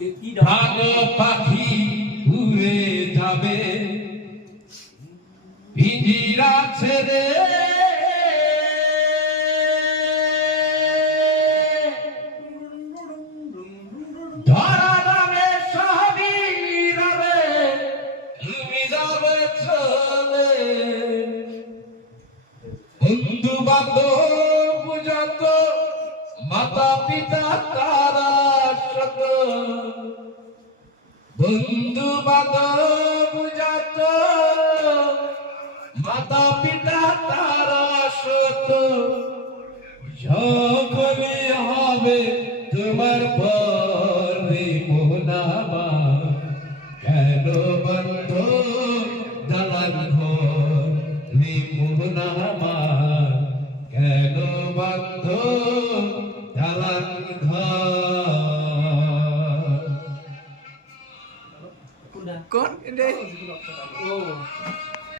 ভালো পাখি উড়ে যাবে পিঞ্জিরা ছেড়ে ধরা নামে সবই রবে তুমি যাবে চলে বন্ধু বান্ধব যত মাতা পিতা তারা শত বন্ধু বান্ধব যত মাতা পিতা তারা শত সকলে হবে তোমার পরে মোহনামা কেন বন্ধ দালান ঘর রে মোহনামা কেন বন্ধ দালান ঘর কোন